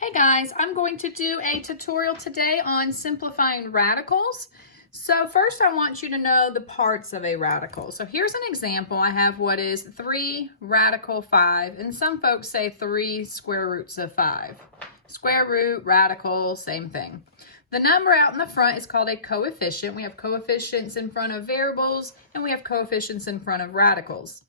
Hey guys, I'm going to do a tutorial today on simplifying radicals. So first I want you to know the parts of a radical. So here's an example. I have what is 3 radical 5, and some folks say 3 square roots of 5. Square root, radical, same thing. The number out in the front is called a coefficient. We have coefficients in front of variables, and we have coefficients in front of radicals.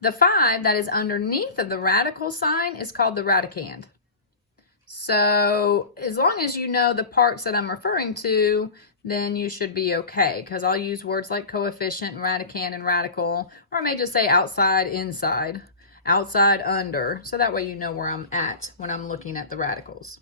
The 5 that is underneath of the radical sign is called the radicand. So as long as you know the parts that I'm referring to, then you should be okay, because I'll use words like coefficient and radicand and radical, or I may just say outside, inside, outside, under, so that way you know where I'm at when I'm looking at the radicals.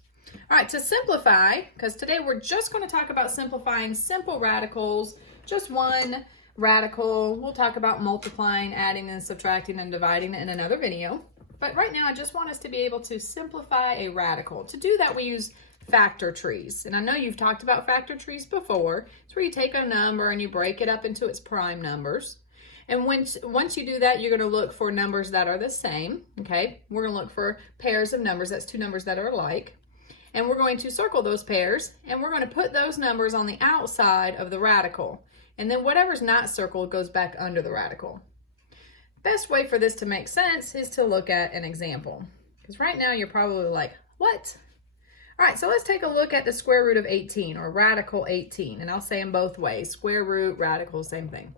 All right, to simplify, because today we're just going to talk about simplifying simple radicals, just one radical. We'll talk about multiplying, adding and subtracting and dividing in another video. But right now, I just want us to be able to simplify a radical. To do that, we use factor trees. And I know you've talked about factor trees before. It's where you take a number and you break it up into its prime numbers. And once you do that, you're going to look for numbers that are the same. Okay, we're going to look for pairs of numbers. That's two numbers that are alike. And we're going to circle those pairs, and we're going to put those numbers on the outside of the radical. And then whatever's not circled goes back under the radical. Best way for this to make sense is to look at an example, because right now you're probably like, what? All right, so let's take a look at the square root of 18, or radical 18, and I'll say them both ways, square root, radical, same thing.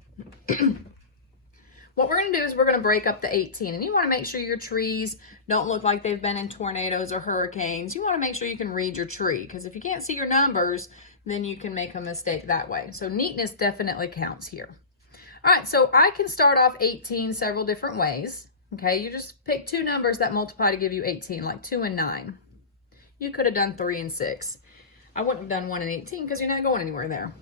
What we're going to do is we're going to break up the 18, and you want to make sure your trees don't look like they've been in tornadoes or hurricanes. You want to make sure you can read your tree, because if you can't see your numbers, then you can make a mistake that way. So neatness definitely counts here. All right, so I can start off 18 several different ways. Okay, you just pick two numbers that multiply to give you 18, like 2 and 9. You could have done 3 and 6. I wouldn't have done 1 and 18 because you're not going anywhere there.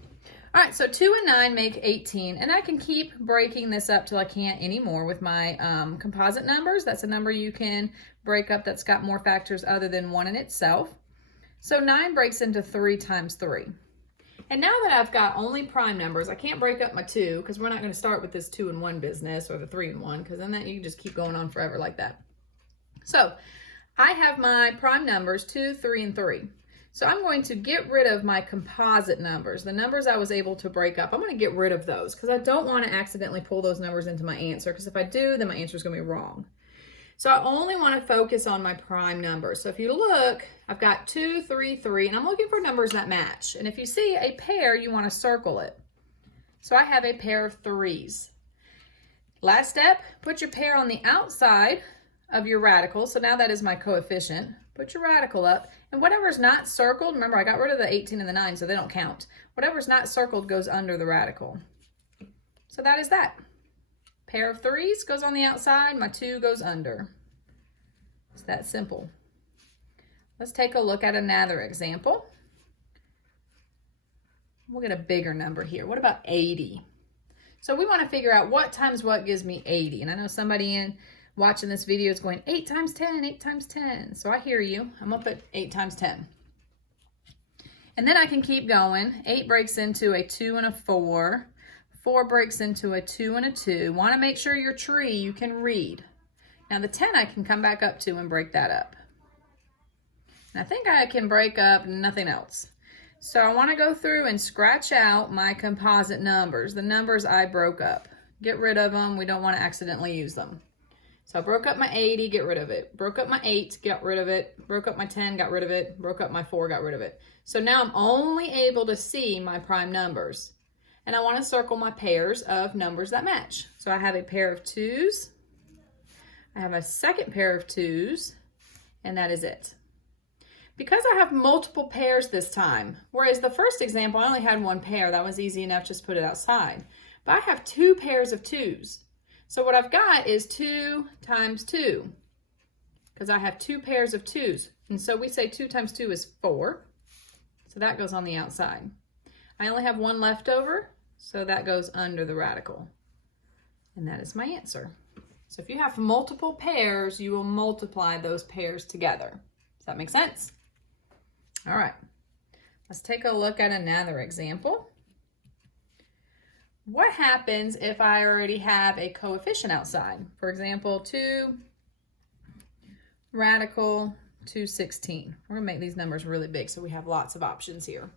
All right, so 2 and 9 make 18, and I can keep breaking this up till I can't anymore with my composite numbers. That's a number you can break up that's got more factors other than 1 in itself. So 9 breaks into 3 times 3. And now that I've got only prime numbers, I can't break up my 2, because we're not going to start with this 2 and 1 business, or the 3 and 1, because then that you can just keep going on forever like that. So I have my prime numbers 2, 3, and 3. So I'm going to get rid of my composite numbers, the numbers I was able to break up. I'm going to get rid of those because I don't want to accidentally pull those numbers into my answer, because if I do, then my answer is going to be wrong. So I only want to focus on my prime numbers. So if you look, I've got 2, 3, 3, and I'm looking for numbers that match. And if you see a pair, you want to circle it. So I have a pair of 3s. Last step, put your pair on the outside of your radical. So now that is my coefficient. Put your radical up, and whatever's not circled, remember I got rid of the 18 and the 9, so they don't count. Whatever's not circled goes under the radical. So that is that. Pair of 3s goes on the outside, my 2 goes under. It's that simple. Let's take a look at another example. We'll get a bigger number here. What about 80? So we want to figure out what times what gives me 80. And I know somebody watching this video is going, 8 times 10, 8 times 10. So I hear you. I'm going to put 8 times 10. And then I can keep going. 8 breaks into a 2 and a 4. 4 breaks into a 2 and a 2. Want to make sure your tree you can read. Now the 10 I can come back up to and break that up. And I think I can break up nothing else. So I want to go through and scratch out my composite numbers, the numbers I broke up. Get rid of them. We don't want to accidentally use them. So I broke up my 80, get rid of it. Broke up my 8, got rid of it. Broke up my 10, got rid of it. Broke up my 4, got rid of it. So now I'm only able to see my prime numbers. And I want to circle my pairs of numbers that match. So I have a pair of 2s. I have a second pair of 2s. And that is it. Because I have multiple pairs this time, whereas the first example I only had one pair, that was easy enough, just put it outside. But I have 2 pairs of 2s. So what I've got is 2 times 2, because I have 2 pairs of 2s. And so we say 2 times 2 is 4. So that goes on the outside. I only have 1 left over, so that goes under the radical. And that is my answer. So if you have multiple pairs, you will multiply those pairs together. Does that make sense? All right. Let's take a look at another example. What happens if I already have a coefficient outside? For example, 2 radical 216. We're going to make these numbers really big so we have lots of options here.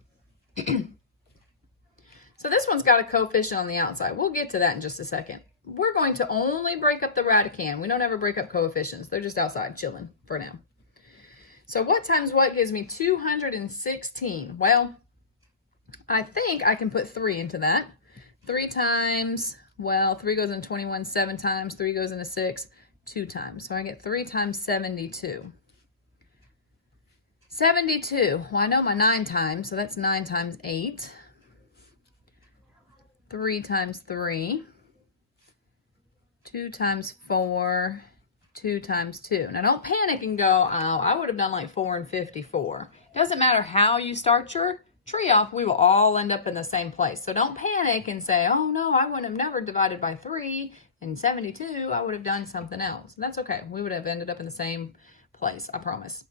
So this one's got a coefficient on the outside. We'll get to that in just a second. We're going to only break up the radicand. We don't ever break up coefficients. They're just outside chilling for now. So what times what gives me 216? Well, I think I can put 3 into that. 3 times, well, 3 goes into 21 7 times. 3 goes into 6 2 times. So I get 3 times 72. 72. Well, I know my 9 times, so that's 9 times 8. 3 times 3. 2 times 4. 2 times 2. Now don't panic and go, oh, I would have done like 4 and 54. It doesn't matter how you start your tree off, we will all end up in the same place. So don't panic and say, oh no, I wouldn't have never divided by 3 and 72. I would have done something else. That's okay. We would have ended up in the same place, I promise.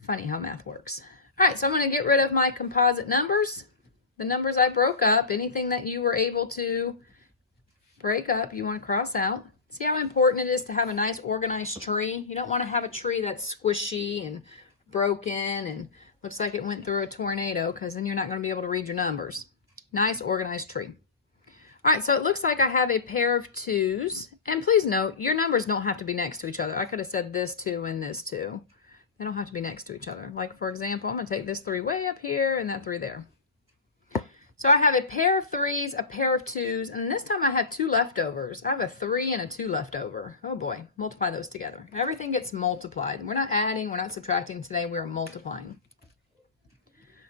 Funny how math works. All right, so I'm going to get rid of my composite numbers. The numbers I broke up, anything that you were able to break up, you want to cross out. See how important it is to have a nice organized tree? You don't want to have a tree that's squishy and broken and looks like it went through a tornado, because then you're not going to be able to read your numbers. Nice organized tree. All right, so it looks like I have a pair of 2s. And please note, your numbers don't have to be next to each other. I could have said this 2 and this 2. They don't have to be next to each other. Like, for example, I'm going to take this 3 way up here and that 3 there. So I have a pair of 3s, a pair of 2s, and this time I have 2 leftovers. I have a 3 and a 2 leftover. Oh boy, multiply those together. Everything gets multiplied. We're not adding, we're not subtracting today, we're multiplying.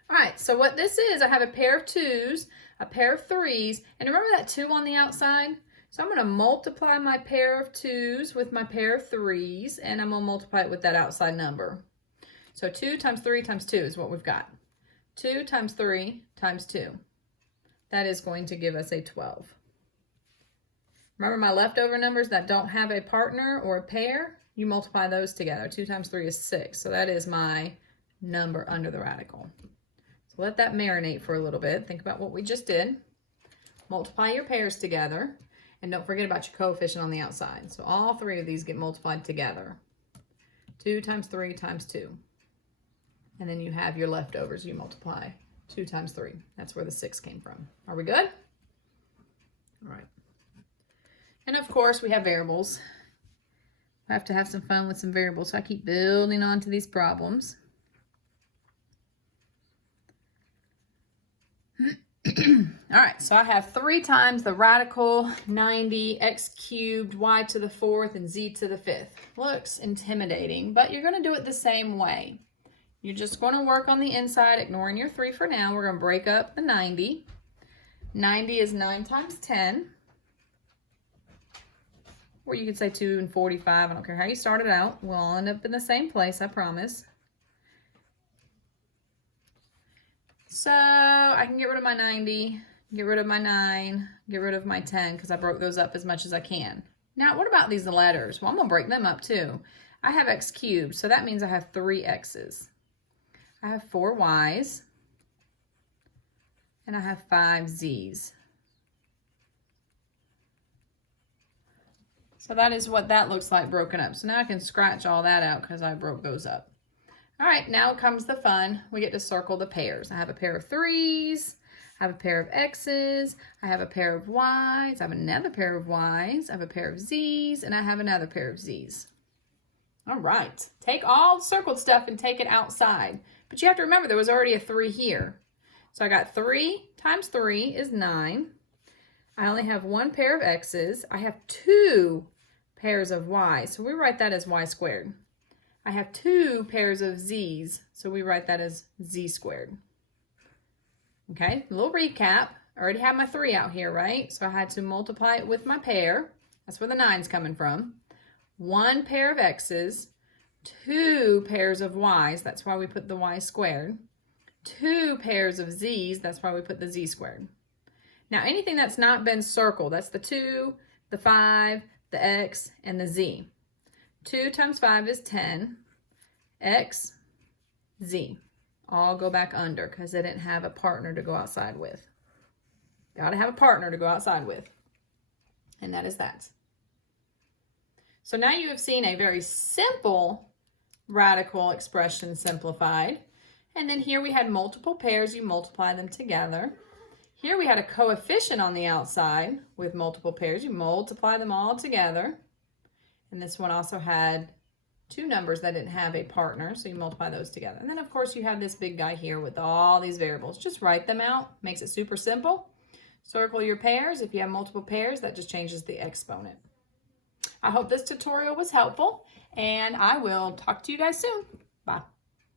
All right, so what this is, I have a pair of 2s, a pair of 3s, and remember that 2 on the outside? So I'm going to multiply my pair of 2s with my pair of 3s, and I'm going to multiply it with that outside number. So 2 times 3 times 2 is what we've got. 2 times 3 times 2. That is going to give us a 12. Remember my leftover numbers that don't have a partner or a pair? You multiply those together. 2 times 3 is 6. So that is my number under the radical. So let that marinate for a little bit. Think about what we just did. Multiply your pairs together. And don't forget about your coefficient on the outside. So all 3 of these get multiplied together. 2 times 3 times 2. And then you have your leftovers. You multiply 2 times 3. That's where the 6 came from. Are we good? All right. And of course, we have variables. I have to have some fun with some variables. So I keep building onto these problems. All right, so I have 3 times the radical 90 x cubed y to the 4th and z to the 5th. Looks intimidating, but you're going to do it the same way. You're just going to work on the inside, ignoring your 3 for now. We're going to break up the 90. 90 is 9 times 10. Or you could say 2 and 45. I don't care how you started out. We'll all end up in the same place, I promise. So I can get rid of my 90, get rid of my 9, get rid of my 10 because I broke those up as much as I can. Now, what about these letters? Well, I'm going to break them up too. I have x cubed, so that means I have 3 x's. I have 4 y's, and I have 5 z's. So that is what that looks like broken up. So now I can scratch all that out because I broke those up. All right, now comes the fun. We get to circle the pairs. I have a pair of 3s, I have a pair of x's, I have a pair of y's, I have another pair of y's, I have a pair of z's, and I have another pair of z's. All right, take all the circled stuff and take it outside. But you have to remember there was already a 3 here. So I got 3 times 3 is 9. I only have 1 pair of x's. I have 2 pairs of y's, so we write that as y squared. I have 2 pairs of z's, so we write that as z squared. Okay, a little recap. I already have my 3 out here, right? So I had to multiply it with my pair. That's where the 9's coming from. 1 pair of x's, 2 pairs of y's, that's why we put the y squared. 2 pairs of z's, that's why we put the z squared. Now anything that's not been circled, that's the 2, the 5, the x, and the z. 2 times 5 is 10, x, z. All go back under because they didn't have a partner to go outside with. Got to have a partner to go outside with. And that is that. So now you have seen a very simple radical expression simplified. And then here we had multiple pairs, you multiply them together. Here we had a coefficient on the outside with multiple pairs, you multiply them all together. And this one also had two numbers that didn't have a partner, so you multiply those together. And then of course you have this big guy here with all these variables. Just write them out, makes it super simple. Circle your pairs. If you have multiple pairs, that just changes the exponent. I hope this tutorial was helpful, and I will talk to you guys soon. Bye.